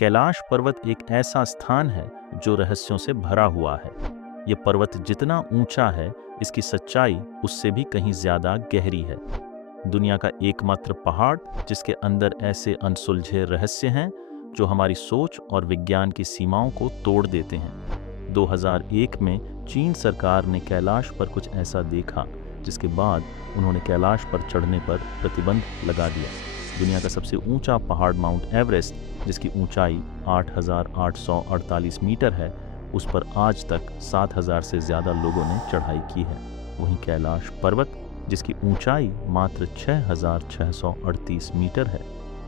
कैलाश पर्वत एक ऐसा स्थान है जो रहस्यों से भरा हुआ है। ये पर्वत जितना ऊंचा है, इसकी सच्चाई उससे भी कहीं ज्यादा गहरी है। दुनिया का एकमात्र पहाड़ जिसके अंदर ऐसे अनसुलझे रहस्य हैं जो हमारी सोच और विज्ञान की सीमाओं को तोड़ देते हैं। 2001 में चीन सरकार ने कैलाश पर कुछ ऐसा देखा जिसके बाद उन्होंने कैलाश पर चढ़ने पर प्रतिबंध लगा दिया। दुनिया का सबसे ऊंचा पहाड़ माउंट एवरेस्ट, जिसकी ऊंचाई 8,848 मीटर है, उस पर आज तक 7,000 से ज़्यादा लोगों ने चढ़ाई की है। वहीं कैलाश पर्वत, जिसकी ऊंचाई मात्र 6,638 मीटर है,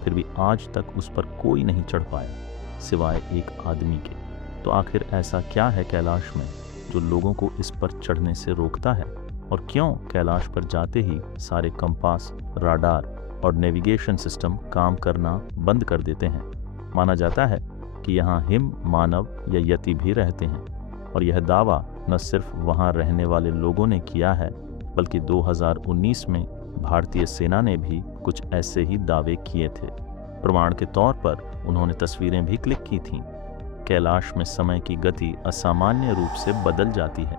फिर भी आज तक उस पर कोई नहीं चढ़ पाया सिवाय एक आदमी के। तो आखिर ऐसा क्या है कैलाश में जो लोगों को इस पर चढ़ने से रोकता है, और क्यों कैलाश पर जाते ही सारे कंपास, राडार और नेविगेशन सिस्टम काम करना बंद कर देते हैं? माना जाता है कि यहाँ हिम मानव या यति भी रहते हैं, और यह दावा न सिर्फ वहाँ रहने वाले लोगों ने किया है, बल्कि 2019 में भारतीय सेना ने भी कुछ ऐसे ही दावे किए थे। प्रमाण के तौर पर उन्होंने तस्वीरें भी क्लिक की थीं। कैलाश में समय की गति असामान्य रूप से बदल जाती है।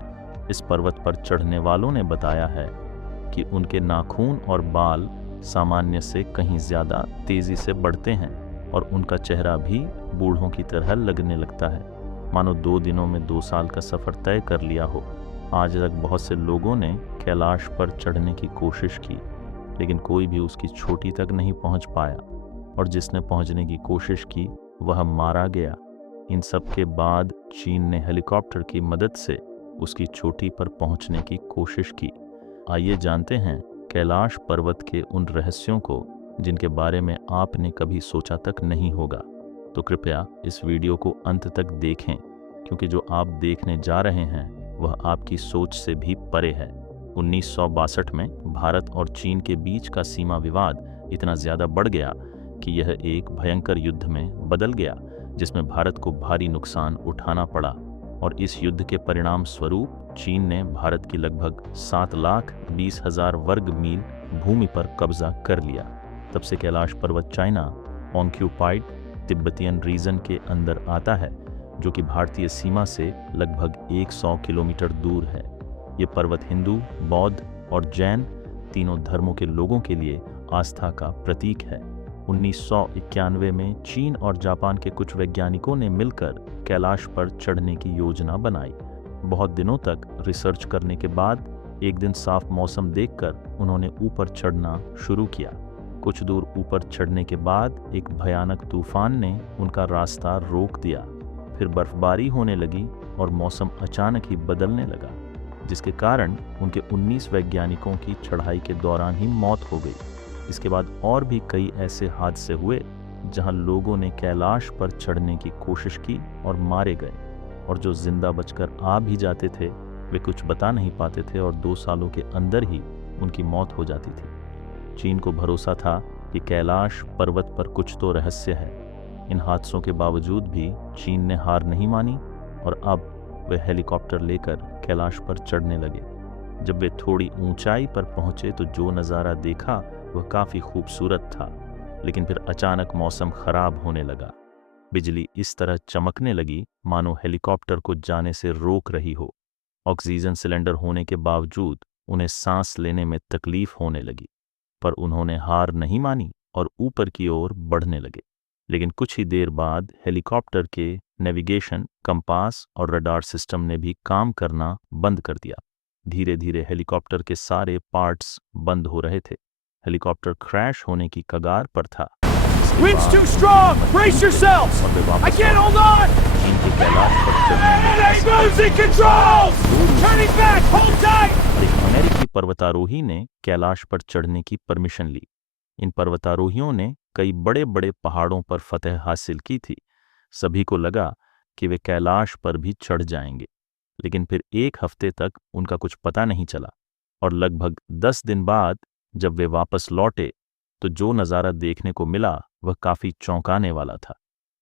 इस पर्वत पर चढ़ने वालों ने बताया है कि उनके नाखून और बाल सामान्य से कहीं ज़्यादा तेज़ी से बढ़ते हैं, और उनका चेहरा भी बूढ़ों की तरह लगने लगता है, मानो 2 दिनों में 2 साल का सफ़र तय कर लिया हो। आज तक बहुत से लोगों ने कैलाश पर चढ़ने की कोशिश की, लेकिन कोई भी उसकी चोटी तक नहीं पहुंच पाया, और जिसने पहुंचने की कोशिश की वह मारा गया। इन सब के बाद चीन ने हेलीकॉप्टर की मदद से उसकी चोटी पर पहुंचने की कोशिश की। आइए जानते हैं कैलाश पर्वत के उन रहस्यों को जिनके बारे में आपने कभी सोचा तक नहीं होगा। तो कृपया इस वीडियो को अंत तक देखें, क्योंकि जो आप देखने जा रहे हैं वह आपकी सोच से भी परे है। 1962 में भारत और चीन के बीच का सीमा विवाद इतना ज़्यादा बढ़ गया कि यह एक भयंकर युद्ध में बदल गया, जिसमें भारत को भारी नुकसान उठाना पड़ा। और इस युद्ध के परिणाम स्वरूप चीन ने भारत की लगभग 7,20,000 वर्ग मील भूमि पर कब्जा कर लिया। तब से कैलाश पर्वत चाइना ऑक्यूपाइड तिब्बतियन रीजन के अंदर आता है, जो कि भारतीय सीमा से लगभग 100 किलोमीटर दूर है। ये पर्वत हिंदू, बौद्ध और जैन तीनों धर्मों के लोगों के लिए आस्था का प्रतीक है। 1991 में चीन और जापान के कुछ वैज्ञानिकों ने मिलकर कैलाश पर चढ़ने की योजना बनाई। बहुत दिनों तक रिसर्च करने के बाद एक दिन साफ मौसम देखकर उन्होंने ऊपर चढ़ना शुरू किया। कुछ दूर ऊपर चढ़ने के बाद एक भयानक तूफान ने उनका रास्ता रोक दिया। फिर बर्फबारी होने लगी और मौसम अचानक ही बदलने लगा, जिसके कारण उनके 19 वैज्ञानिकों की चढ़ाई के दौरान ही मौत हो गई। इसके बाद और भी कई ऐसे हादसे हुए जहां लोगों ने कैलाश पर चढ़ने की कोशिश की और मारे गए, और जो जिंदा बचकर आ भी जाते थे वे कुछ बता नहीं पाते थे, और 2 सालों के अंदर ही उनकी मौत हो जाती थी। चीन को भरोसा था कि कैलाश पर्वत पर कुछ तो रहस्य है। इन हादसों के बावजूद भी चीन ने हार नहीं मानी, और अब वे हेलीकॉप्टर लेकर कैलाश पर चढ़ने लगे। जब वे थोड़ी ऊंचाई पर पहुंचे तो जो नज़ारा देखा वह काफ़ी खूबसूरत था, लेकिन फिर अचानक मौसम खराब होने लगा। बिजली इस तरह चमकने लगी मानो हेलीकॉप्टर को जाने से रोक रही हो। ऑक्सीजन सिलेंडर होने के बावजूद उन्हें सांस लेने में तकलीफ होने लगी, पर उन्होंने हार नहीं मानी और ऊपर की ओर बढ़ने लगे। लेकिन कुछ ही देर बाद हेलीकॉप्टर के नेविगेशन, कंपास और रडार सिस्टम ने भी काम करना बंद कर दिया। धीरे धीरे हेलीकॉप्टर के सारे पार्ट्स बंद हो रहे थे। हेलीकॉप्टर क्रैश होने की कगार पर था। Wind's too strong! Brace yourselves! I can't hold on! इनके कैलाश पर चढ़ने They losing control! Turning back! Hold tight! एक अमेरिकी पर्वतारोही ने कैलाश पर चढ़ने की परमिशन ली। इन पर्वतारोहियों ने कई बड़े बड़े पहाड़ों पर फतह हासिल की थी। सभी को लगा कि वे कैलाश पर भी चढ़ जाएंगे, लेकिन फिर 1 हफ्ते तक उनका कुछ पता नहीं चला, और लगभग 10 दिन बाद जब वे वापस लौटे तो जो नज़ारा देखने को मिला वह काफ़ी चौंकाने वाला था।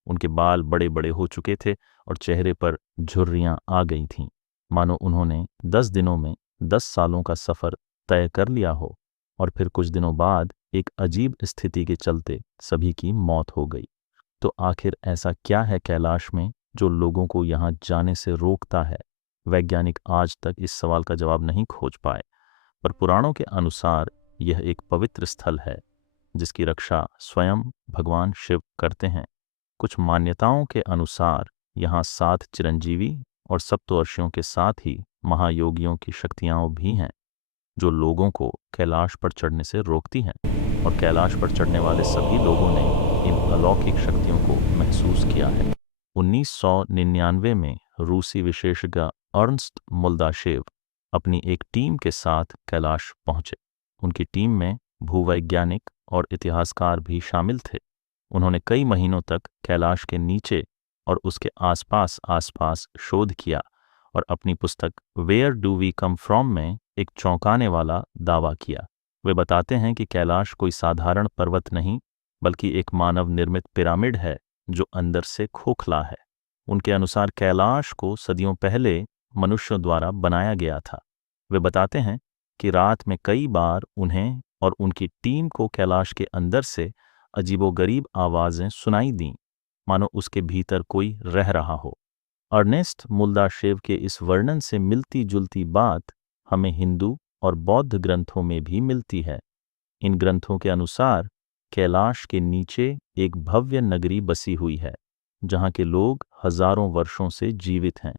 उनके बाल बड़े बड़े हो चुके थे और चेहरे पर झुर्रियाँ आ गई थीं, मानो उन्होंने 10 दिनों में 10 सालों का सफ़र तय कर लिया हो। और फिर कुछ दिनों बाद एक अजीब स्थिति के चलते सभी की मौत हो गई। तो आखिर ऐसा क्या है कैलाश में जो लोगों को यहाँ जाने से रोकता है? वैज्ञानिक आज तक इस सवाल का जवाब नहीं खोज पाए, पर पुराणों के अनुसार यह एक पवित्र स्थल है जिसकी रक्षा स्वयं भगवान शिव करते हैं। कुछ मान्यताओं के अनुसार यहाँ 7 चिरंजीवी और सप्तर्षियों के साथ ही महायोगियों की शक्तियाँ भी हैं जो लोगों को कैलाश पर चढ़ने से रोकती हैं, और कैलाश पर चढ़ने वाले सभी लोगों ने इन अलौकिक शक्तियों को महसूस किया है। 1999 में रूसी विशेषज्ञ अर्नस्ट मोल्दाशेव अपनी एक टीम के साथ कैलाश पहुंचे। उनकी टीम में भूवैज्ञानिक और इतिहासकार भी शामिल थे। उन्होंने कई महीनों तक कैलाश के नीचे और उसके आसपास शोध किया और अपनी पुस्तक where do we come from में एक चौंकाने वाला दावा किया। वे बताते हैं कि कैलाश कोई साधारण पर्वत नहीं, बल्कि एक मानव निर्मित पिरामिड है जो अंदर से खोखला है। उनके अनुसार कैलाश को सदियों पहले मनुष्यों द्वारा बनाया गया था। वे बताते हैं कि रात में कई बार उन्हें और उनकी टीम को कैलाश के अंदर से अजीबोगरीब आवाज़ें सुनाई दीं, मानो उसके भीतर कोई रह रहा हो। अर्नेस्ट मोल्दाशेव के इस वर्णन से मिलती जुलती बात हमें हिंदू और बौद्ध ग्रंथों में भी मिलती है। इन ग्रंथों के अनुसार कैलाश के नीचे एक भव्य नगरी बसी हुई है जहाँ के लोग हजारों वर्षों से जीवित हैं।